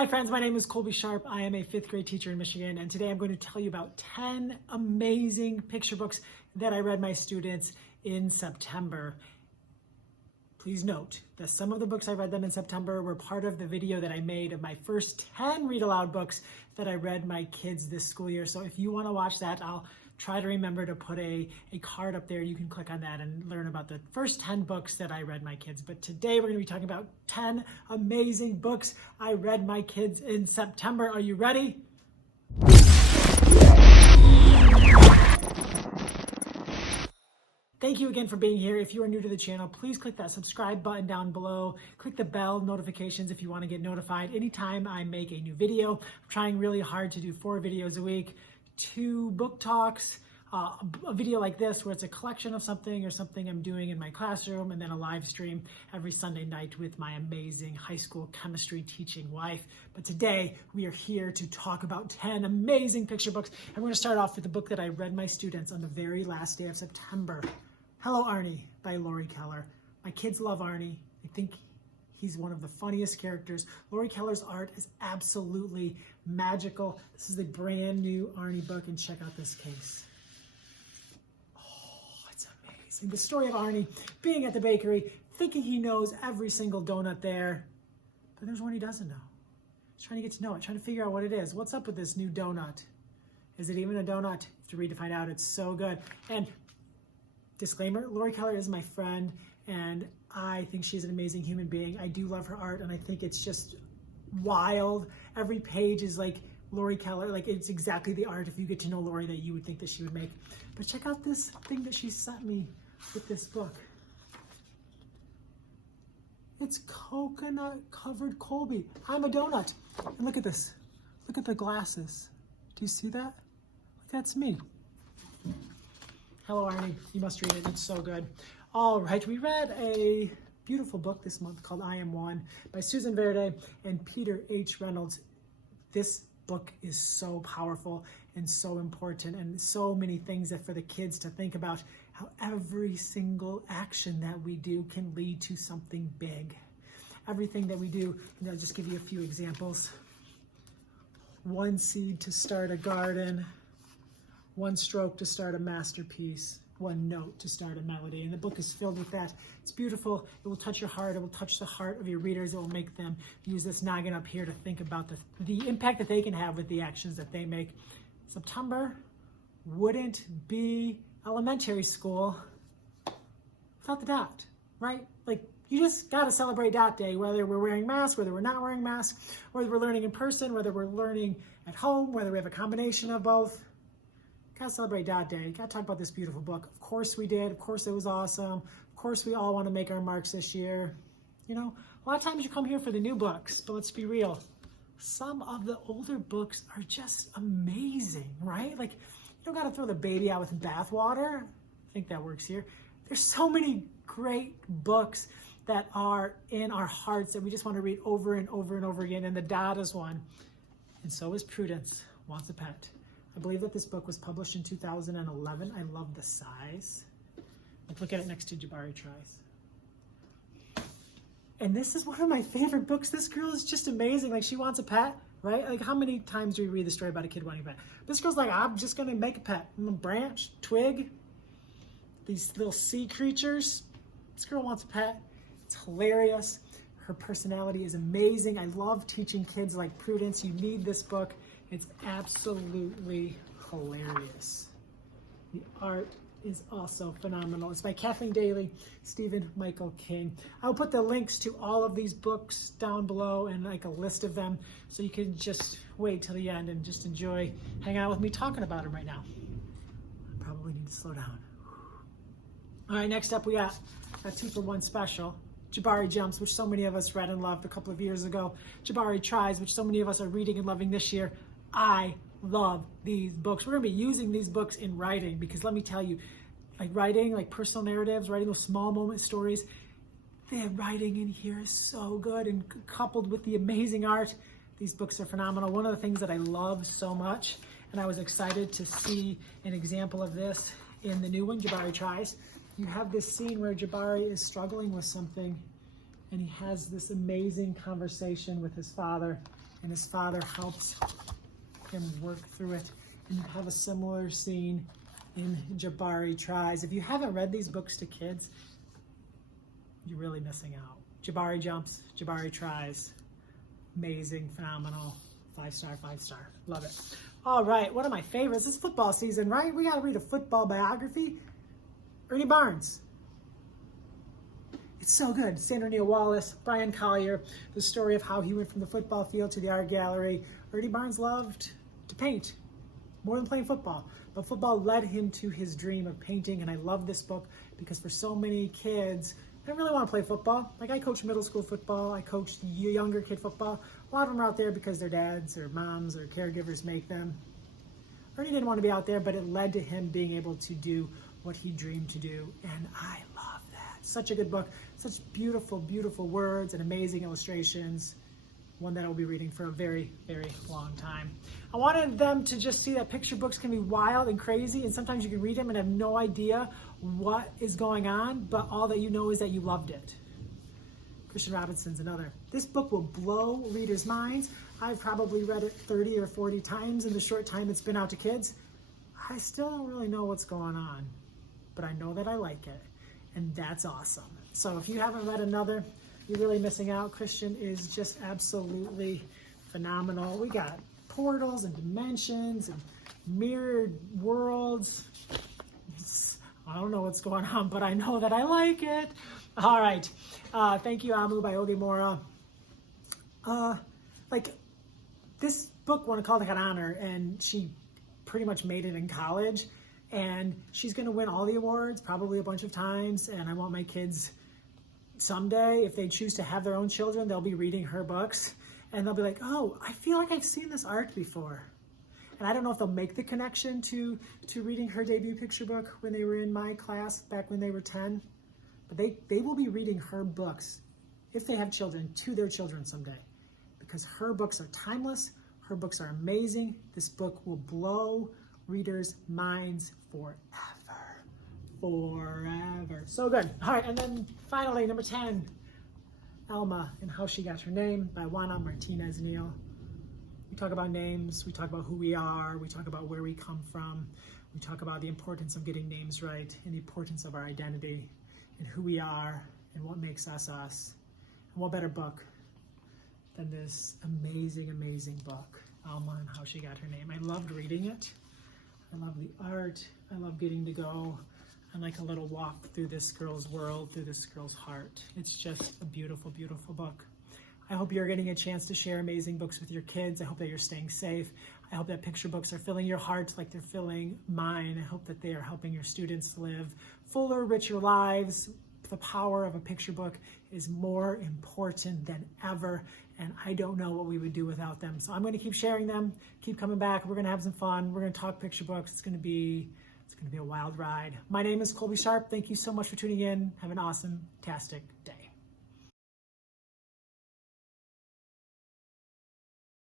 Hi friends, my name is Colby Sharp. I am a 5th grade teacher in Michigan, and today I'm going to tell you about 10 amazing picture books that I read my students in September. Please note that some of the books I read them in September were part of the video that I made of my first 10 read aloud books that I read my kids this school year. So if you want to watch that, I'll try to remember to put a card up there. You can click on that and learn about the first 10 books that I read my kids. But today we're going to be talking about 10 amazing books I read my kids in September. Are you ready? Thank you again for being here. If you are new to the channel, please click that subscribe button down below. Click the bell notifications if you want to get notified anytime I make a new video. I'm trying really hard to do 4 videos a week, 2 book talks, a video like this where it's a collection of something or something I'm doing in my classroom, and then a live stream every Sunday night with my amazing high school chemistry teaching wife. But today we are here to talk about 10 amazing picture books. I'm going to start off with the book that I read my students on the very last day of September. Hello, Arnie by Lori Keller. My kids love Arnie. I think he's one of the funniest characters. Lori Keller's art is absolutely magical. This is a brand new Arnie book, and check out this case. Oh, it's amazing. The story of Arnie being at the bakery, thinking he knows every single donut there, but there's one he doesn't know. He's trying to get to know it, trying to figure out what it is. What's up with this new donut? Is it even a donut? You have to read to find out. It's so good. And disclaimer, Lori Keller is my friend, and I think she's an amazing human being. I do love her art, and I think it's just wild. Every page is like Lori Keller, like it's exactly the art, if you get to know Lori, that you would think that she would make. But check out this thing that she sent me with this book. It's coconut covered Colby. I'm a donut. And look at this. Look at the glasses. Do you see that? That's me. Hello, Arnie. You must read it. It's so good. All right, we read a beautiful book this month called I Am One by Susan Verde and Peter H. Reynolds. This book is so powerful and so important, and so many things that for the kids to think about, how every single action that we do can lead to something big. Everything that we do, I'll just give you a few examples. 1 seed to start a garden, 1 stroke to start a masterpiece, 1 note to start a melody. And the book is filled with that. It's beautiful. It will touch your heart. It will touch the heart of your readers. It will make them use this noggin up here to think about the impact that they can have with the actions that they make. September wouldn't be elementary school without the Dot, right? Like, you just got to celebrate Dot Day, whether we're wearing masks, whether we're not wearing masks, whether we're learning in person, whether we're learning at home, whether we have a combination of both. Gotta celebrate Dot Day. Gotta talk about this beautiful book. Of course we did. Of course it was awesome. Of course we all want to make our marks this year. You know, a lot of times you come here for the new books, but let's be real. Some of the older books are just amazing, right? Like, you don't gotta throw the baby out with bathwater. I think that works here. There's so many great books that are in our hearts that we just want to read over and over and over again. And the Dot is one. And so is Prudence Wants a Pet. I believe that this book was published in 2011. I love the size. Like, look at it next to Jabari Tries. And this is one of my favorite books. This girl is just amazing. Like, she wants a pet, right? Like, how many times do we read the story about a kid wanting a pet? This girl's like, I'm just gonna make a pet. I'm a branch, twig, these little sea creatures. This girl wants a pet. It's hilarious. Her personality is amazing. I love teaching kids like Prudence. You need this book. It's absolutely hilarious. The art is also phenomenal. It's by Kathleen Daly, Stephen Michael King. I'll put the links to all of these books down below and like a list of them, so you can just wait till the end and just enjoy hanging out with me talking about them right now. I probably need to slow down. All right, next up we got a 2-for-1 special. Jabari Jumps, which so many of us read and loved a couple of years ago. Jabari Tries, which so many of us are reading and loving this year. I love these books. We're going to be using these books in writing, because let me tell you, like writing, like personal narratives, writing those small moment stories, the writing in here is so good, and coupled with the amazing art, these books are phenomenal. One of the things that I love so much, and I was excited to see an example of this in the new one, Jabari Tries. You have this scene where Jabari is struggling with something, and he has this amazing conversation with his father, and his father helps him work through it. And you have a similar scene in Jabari Tries. If you haven't read these books to kids, you're really missing out. Jabari Jumps, Jabari Tries. Amazing, phenomenal, 5-star, 5-star. Love it. All right, one of my favorites. It's football season, right? We got to read a football biography. Ernie Barnes. It's so good. Sandra Neal Wallace, Brian Collier, the story of how he went from the football field to the art gallery. Ernie Barnes loved to paint more than playing football, but football led him to his dream of painting. And I love this book because for so many kids, they don't really want to play football. Like I coach middle school football, I coach younger kid football. A lot of them are out there because their dads or moms or caregivers make them. Ernie didn't want to be out there, but it led to him being able to do what he dreamed to do. And I love that. Such a good book, such beautiful, beautiful words and amazing illustrations. One that I'll be reading for a very, very long time. I wanted them to just see that picture books can be wild and crazy, and sometimes you can read them and have no idea what is going on, but all that you know is that you loved it. Christian Robinson's another. This book will blow readers' minds. I've probably read it 30 or 40 times in the short time it's been out to kids. I still don't really know what's going on, but I know that I like it, and that's awesome. So if you haven't read another, you're really missing out. Christian is just absolutely phenomenal. We got portals and dimensions and mirrored worlds. I don't know what's going on, but I know that I like it. All right. Thank you, Alma by Oge Mora. This book won a Caldecott honor, and she pretty much made it in college. And she's going to win all the awards, probably a bunch of times. And I want my kids someday, if they choose to have their own children, they'll be reading her books and they'll be like, oh, I feel like I've seen this art before. And I don't know if they'll make the connection to reading her debut picture book when they were in my class back when they were 10, but they will be reading her books, if they have children, to their children someday, because her books are timeless, her books are amazing. This book will blow readers' minds forever. Forever. So good. All right, and then finally, number 10, Alma and How She Got Her Name by Juana Martinez Neal. We talk about names, we talk about who we are, we talk about where we come from, we talk about the importance of getting names right and the importance of our identity and who we are and what makes us us. And what better book than this amazing, amazing book, Alma and How She Got Her Name. I loved reading it. I love the art. I love getting to go and like a little walk through this girl's world, through this girl's heart. It's just a beautiful, beautiful book. I hope you're getting a chance to share amazing books with your kids. I hope that you're staying safe. I hope that picture books are filling your heart like they're filling mine. I hope that they are helping your students live fuller, richer lives. The power of a picture book is more important than ever, and I don't know what we would do without them. So I'm going to keep sharing them, keep coming back. We're going to have some fun. We're going to talk picture books. It's going to be a wild ride. My name is Colby Sharp. Thank you so much for tuning in. Have an awesome, tastic day.